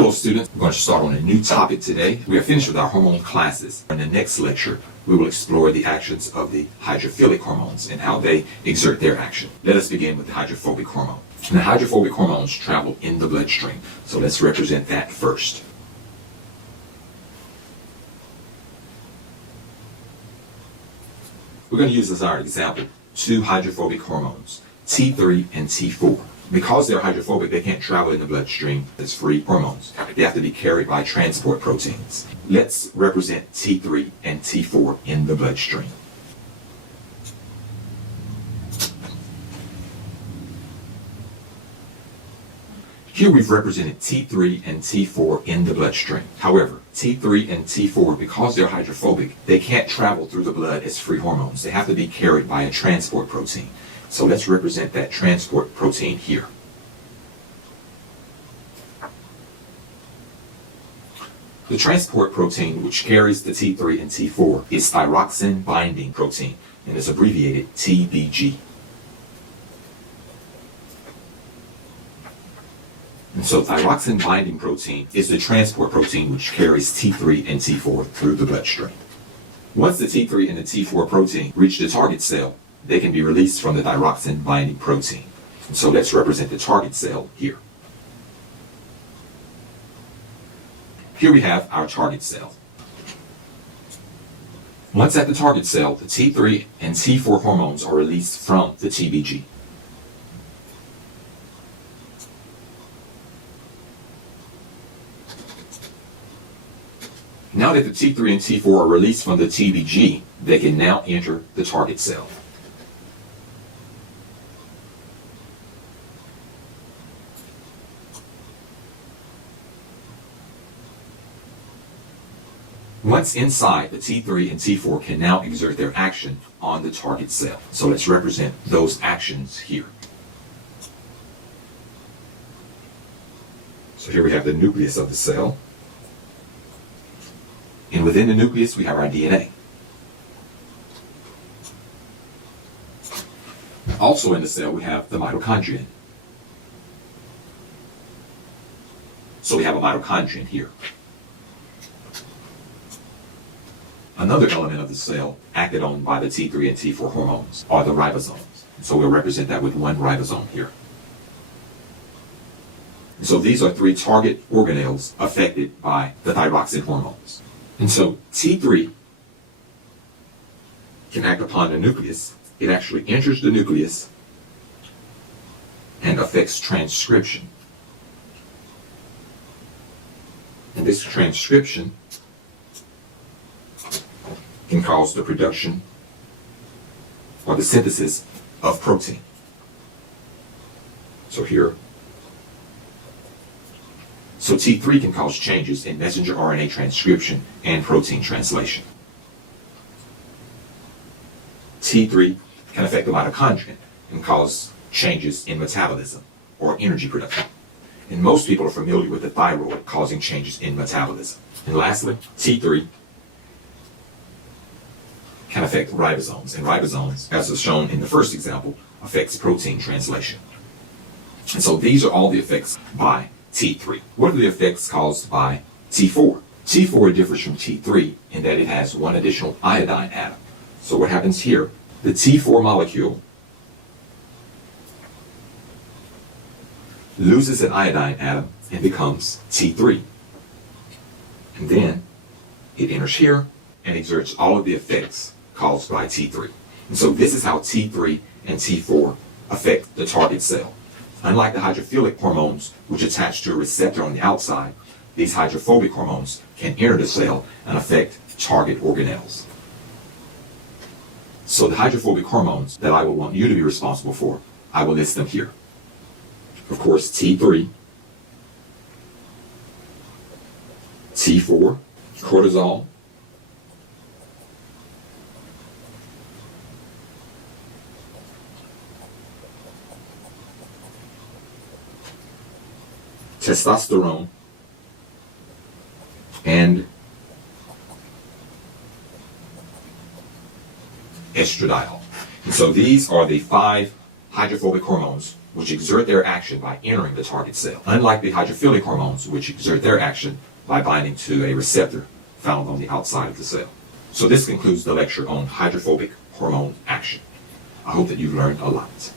Hello students, we're going to start on a new topic today. We are finished with our hormone classes. In the next lecture, we will explore the actions of the hydrophilic hormones and how they exert their action. Let us begin with the hydrophobic hormone. And the hydrophobic hormones travel in the bloodstream, so let's represent that first. We're going to use as our example two hydrophobic hormones, T3 and T4. Because they're hydrophobic, they can't travel in the bloodstream as free hormones. They have to be carried by transport proteins. Let's represent T3 and T4 in the bloodstream. Here we've represented T3 and T4 in the bloodstream. However, T3 and T4, because they're hydrophobic, they can't travel through the blood as free hormones. They have to be carried by a transport protein. So let's represent that transport protein here. The transport protein which carries the T3 and T4 is thyroxine binding protein and is abbreviated TBG. And so thyroxine binding protein is the transport protein which carries T3 and T4 through the bloodstream. Once the T3 and the T4 protein reach the target cell, they can be released from the thyroxine binding protein. And so let's represent the target cell here. Here we have our target cell. Once at the target cell, the T3 and T4 hormones are released from the TBG. Now that the T3 and T4 are released from the TBG, they can now enter the target cell. Once inside, the T3 and T4 can now exert their action on the target cell. So let's represent those actions here. So here we have the nucleus of the cell. And within the nucleus, we have our DNA. Also in the cell, we have the mitochondria. So we have a mitochondrion here. Another element of the cell acted on by the T3 and T4 hormones are the ribosomes. So we'll represent that with one ribosome here. And so these are three target organelles affected by the thyroxine hormones. And so T3 can act upon the nucleus. It actually enters the nucleus and affects transcription. And this transcription can cause the production or the synthesis of protein. So here, so T3 can cause changes in messenger RNA transcription and protein translation. T3 can affect the mitochondria and cause changes in metabolism or energy production. And most people are familiar with the thyroid causing changes in metabolism. And lastly, T3 can affect ribosomes, and ribosomes, as was shown in the first example, affects protein translation. And so these are all the effects by T3. What are the effects caused by T4? T4 differs from T3 in that it has one additional iodine atom. So what happens here, the T4 molecule loses an iodine atom and becomes T3. And then it enters here and exerts all of the effects caused by T3. And so this is how T3 and T4 affect the target cell. Unlike the hydrophilic hormones, which attach to a receptor on the outside, these hydrophobic hormones can enter the cell and affect target organelles. So the hydrophobic hormones that I will want you to be responsible for, I will list them here. Of course, T3, T4, cortisol, testosterone, and estradiol. And so these are the 5 hydrophobic hormones, which exert their action by entering the target cell, unlike the hydrophilic hormones, which exert their action by binding to a receptor found on the outside of the cell. So this concludes the lecture on hydrophobic hormone action. I hope that you've learned a lot.